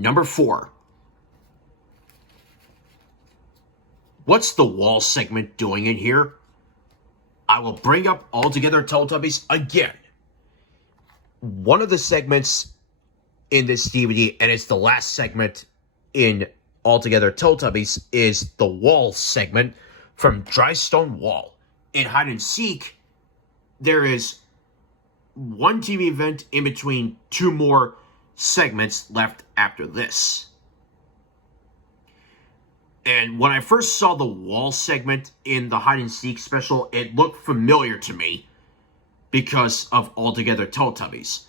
Number 4. What's the wall segment doing in here? I will bring up Altogether Teletubbies again. One of the segments in this DVD, and it's the last segment in Altogether Teletubbies, is the wall segment from Dry Stone Wall. In Hide and Seek, there is one TV event in between 2 more segments left after this. And when I first saw the wall segment in the Hide and Seek special, it looked familiar to me because of Altogether Teletubbies.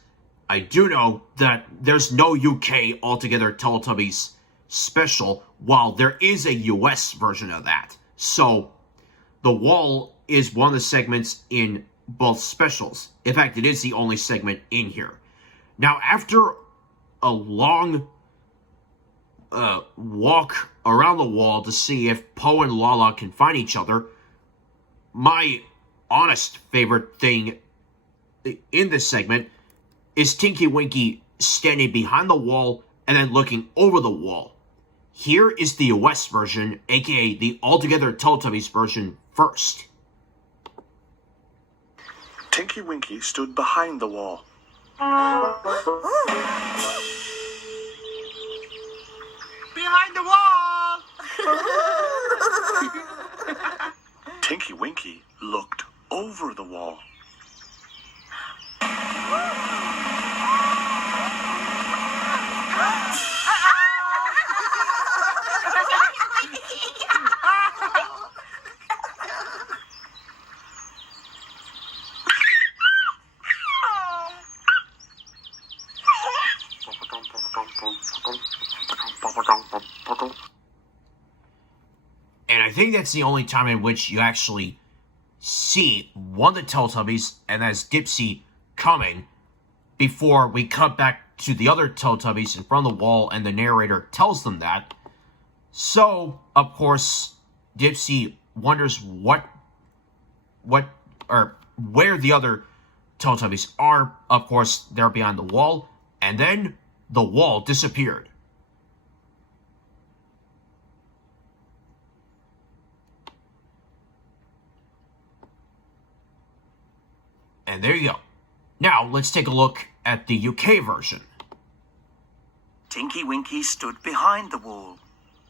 I do know that there's no UK Altogether Teletubbies special, while there is a US version of that. So, the wall is one of the segments in both specials. In fact, it is the only segment in here. Now, after a long walk around the wall to see if Poe and Lala can find each other, my honest favorite thing in this segment is Tinky Winky standing behind the wall and then looking over the wall. Here is the US version, aka the Altogether Teletubbies version, first. Tinky Winky stood behind the wall. Behind the wall! Tinky Winky looked over the wall. And I think that's the only time in which you actually see one of the Teletubbies, and that's Dipsy, coming, before we cut back to the other Teletubbies in front of the wall and the narrator tells them that. So, of course, Dipsy wonders where the other Teletubbies are. Of course, they're behind the wall, and then the wall disappeared. And there you go. Now, let's take a look at the UK version. Tinky Winky stood behind the wall.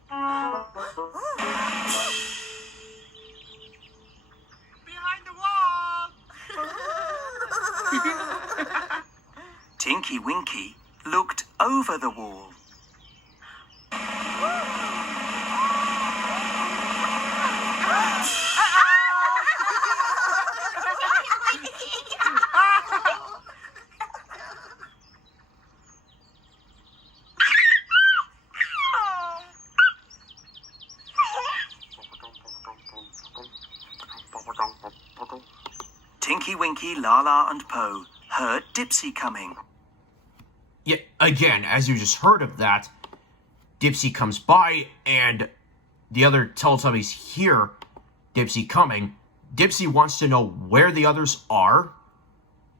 Behind the wall! Tinky Winky looked over the wall. Tinky Winky, Lala and Poe heard Dipsy coming. Yeah, again, as you just heard of that, Dipsy comes by, and the other Teletubbies hear Dipsy coming. Dipsy wants to know where the others are.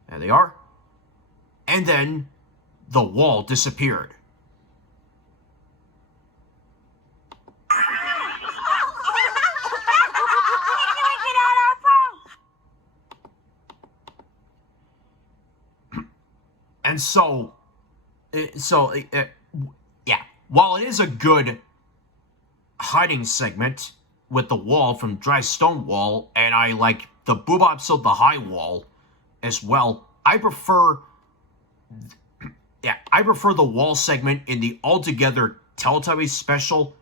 There they are. And then the wall disappeared. And yeah, while it is a good hiding segment with the wall from Dry Stone Wall, and I like the Boob episode, The High Wall, as well, I prefer the wall segment in the Altogether Teletubbies special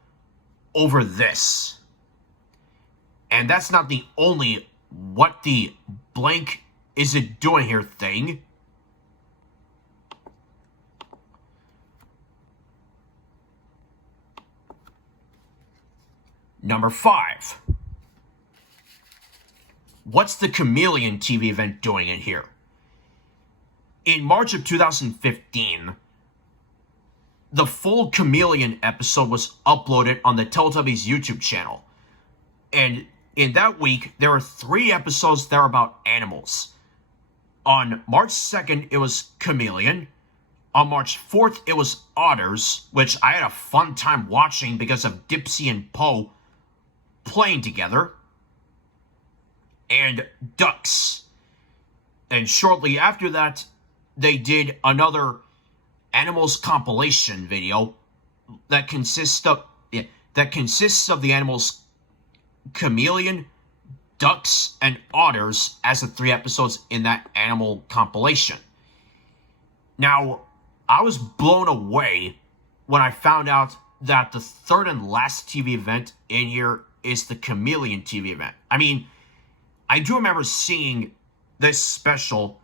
over this. And that's not the only what the blank is it doing here thing. Number 5. What's the Chameleon TV event doing in here? In March of 2015, the full Chameleon episode was uploaded on the Teletubbies YouTube channel. And in that week, there were 3 episodes that were about animals. On March 2nd, it was Chameleon. On March 4th, it was Otters, which I had a fun time watching because of Dipsy and Poe playing together. And Ducks. And shortly after that, they did another animals compilation video that consists of the animals Chameleon, Ducks, and Otters as the 3 episodes in that animal compilation. Now, I was blown away when I found out that the third and last TV event in here is the Chameleon TV event. I mean, I do remember seeing this special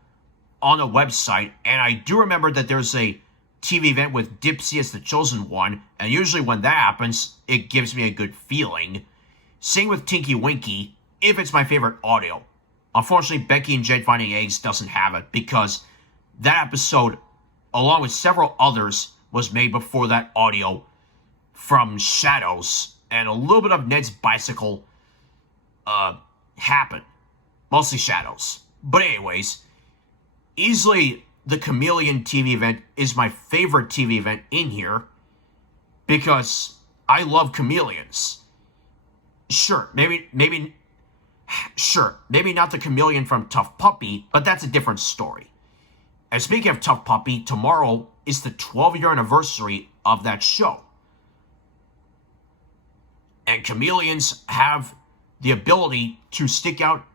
on a website, and I do remember that there's a TV event with Dipsy as the chosen one, and usually when that happens, it gives me a good feeling. Same with Tinky Winky, if it's my favorite audio. Unfortunately, Becky and Jed Finding Eggs doesn't have it, because that episode, along with several others, was made before that audio from Shadows, and a little bit of Ned's bicycle happened. Mostly Shadows. But anyways, easily the Chameleon TV event is my favorite TV event in here because I love chameleons. Sure, maybe not the chameleon from Tough Puppy, but that's a different story. And speaking of Tough Puppy, tomorrow is the 12-year anniversary of that show. And chameleons have the ability to stick out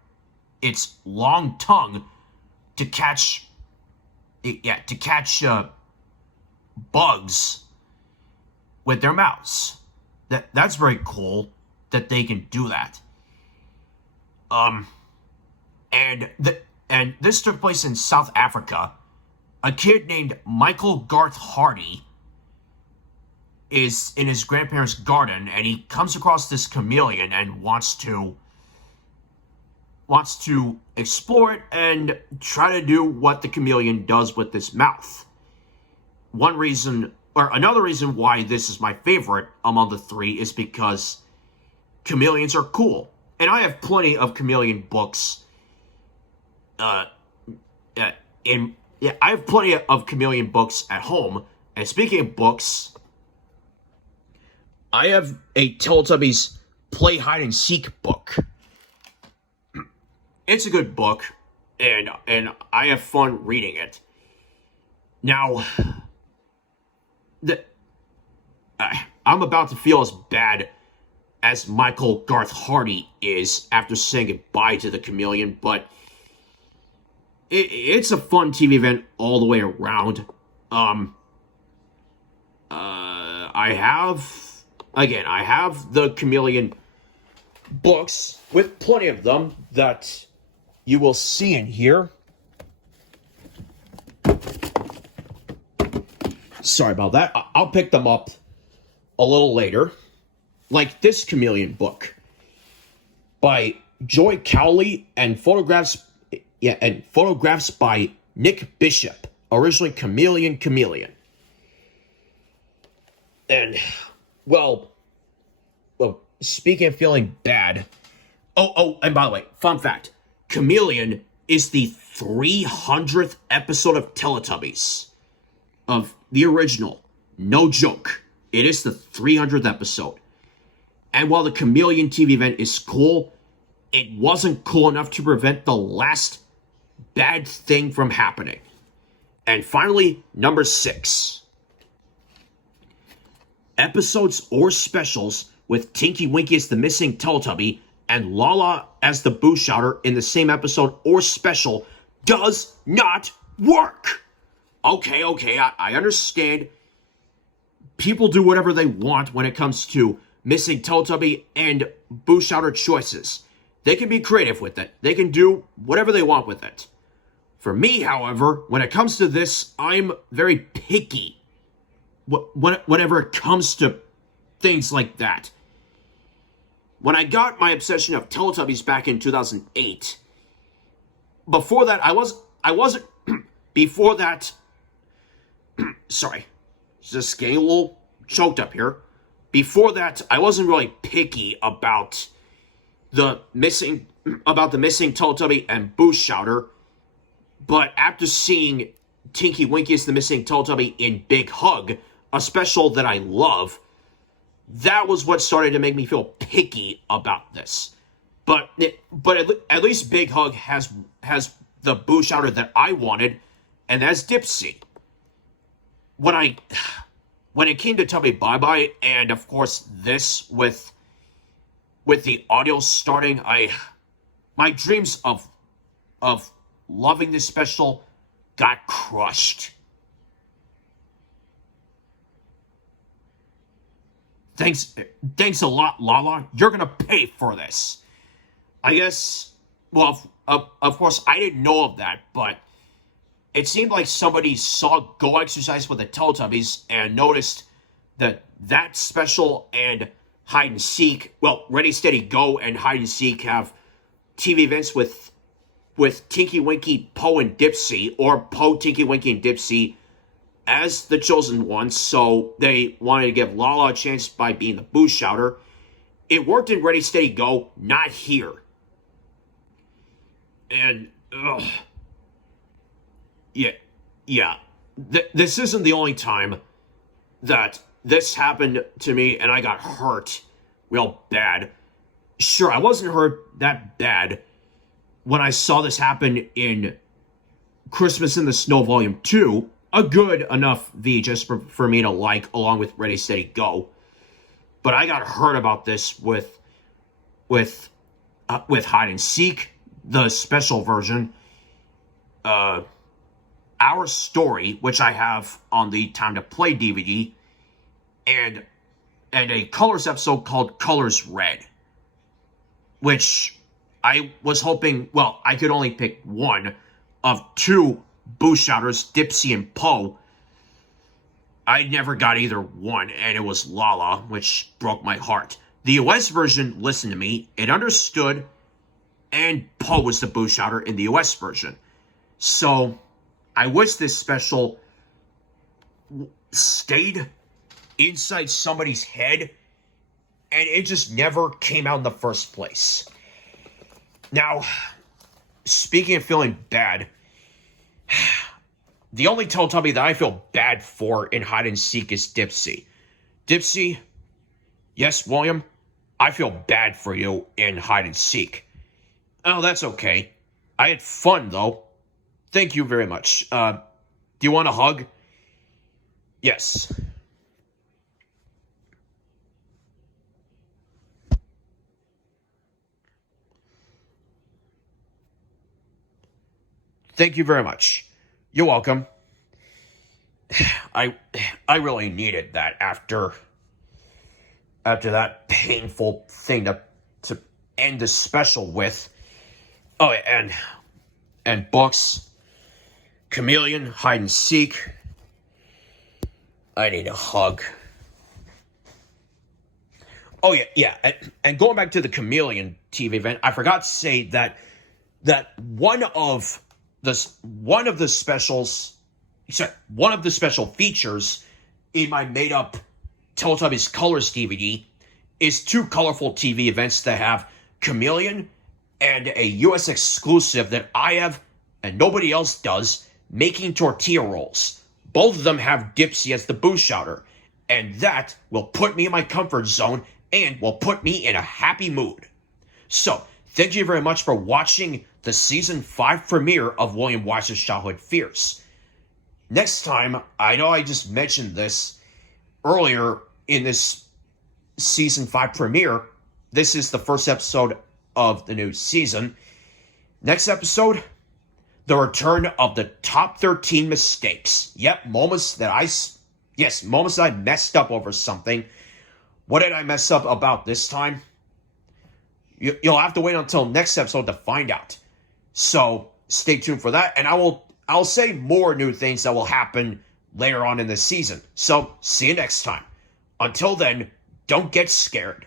its long tongue to catch bugs with their mouths. That's very cool that they can do that. And this took place in South Africa. A kid named Michael Garth Hardy is in his grandparents' garden, and he comes across this chameleon and wants to explore it and try to do what the chameleon does with its mouth. Another reason why this is my favorite among the 3 is because chameleons are cool. And I have plenty of chameleon books. I have plenty of chameleon books at home. And speaking of books, I have a Teletubbies Play Hide and Seek book. It's a good book, and I have fun reading it. Now, I'm about to feel as bad as Michael Garth Hardy is after saying goodbye to the chameleon, but it's a fun TV event all the way around. I have the chameleon books with plenty of them that you will see in here. Sorry about that. I'll pick them up a little later. Like this chameleon book by Joy Cowley and photographs by Nick Bishop. Originally Chameleon. And well, speaking of feeling bad. And by the way, fun fact. Chameleon is the 300th episode of Teletubbies. Of the original. No joke. It is the 300th episode. And while the Chameleon TV event is cool, it wasn't cool enough to prevent the last bad thing from happening. And finally, number 6. Episodes or specials with Tinky Winky as the missing Teletubby and Lala as the boo shouter in the same episode or special does not work. Okay, I understand. People do whatever they want when it comes to missing Teletubby and boo shouter choices. They can be creative with it. They can do whatever they want with it. For me, however, when it comes to this, I'm very picky whenever it comes to things like that. When I got my obsession of Teletubbies back in 2008, before that, I wasn't, before that, sorry, just getting a little choked up here. Before that, I wasn't really picky about the missing Teletubby and Boo Shouter, but after seeing Tinky Winky is the missing Teletubby in Big Hug, a special that I love, that was what started to make me feel picky about this. But at least Big Hug has the Boo Shouter that I wanted, and that's Dipsy. When it came to Tubby Bye Bye, and of course this with the audio starting, my dreams of loving this special got crushed. Thanks a lot, Lala. You're gonna pay for this. I guess, well, of course, I didn't know of that, but it seemed like somebody saw Go Exercise with the Teletubbies and noticed that special and Hide and Seek, well, Ready, Steady, Go and Hide and Seek have TV events with Tinky Winky, Poe, and Dipsy, or Poe, Tinky Winky, and Dipsy as the chosen ones, so they wanted to give Lala a chance by being the Boo Shouter. It worked in Ready, Steady, Go, not here. And, yeah. This isn't the only time that this happened to me and I got hurt real bad. Sure, I wasn't hurt that bad when I saw this happen in Christmas in the Snow Volume 2, a good enough VHS for me to like, along with Ready, Steady, Go. But I got hurt about this with Hide and Seek, the special version, Our Story, which I have on the Time to Play DVD, and a Colors episode called Colors Red, which I was hoping, well, I could only pick one of two Boo Shouters, Dipsy and Poe. I never got either one, and it was Lala, which broke my heart. The US version listened to me, it understood, and Poe was the Boo Shouter in the US version. So, I wish this special stayed inside somebody's head, and it just never came out in the first place. Now, speaking of feeling bad, the only Teletubby that I feel bad for in Hide and Seek is Dipsy. Dipsy, yes, William, I feel bad for you in Hide and Seek. Oh, that's okay. I had fun, though. Thank you very much. Do you want a hug? Yes. Thank you very much. You're welcome. I really needed that after that painful thing to end the special with. Oh, and books, Chameleon, Hide and Seek. I need a hug. Oh yeah. And going back to the Chameleon TV event, I forgot to say that one of the special features in my made-up Teletubbies Colors DVD is two colorful TV events that have Chameleon and a US exclusive that I have and nobody else does, making tortilla rolls. Both of them have Dipsy as the Boo Shouter, and that will put me in my comfort zone and will put me in a happy mood. So, thank you very much for watching the Season 5 premiere of William Weyser's Childhood Fears. Next time, I know I just mentioned this earlier in this Season 5 premiere. This is the first episode of the new season. Next episode, the return of the top 13 mistakes. Yep, moments that I messed up over something. What did I mess up about this time? You'll have to wait until next episode to find out. So, stay tuned for that, and I'll say more new things that will happen later on in the season. So, see you next time. Until then, don't get scared.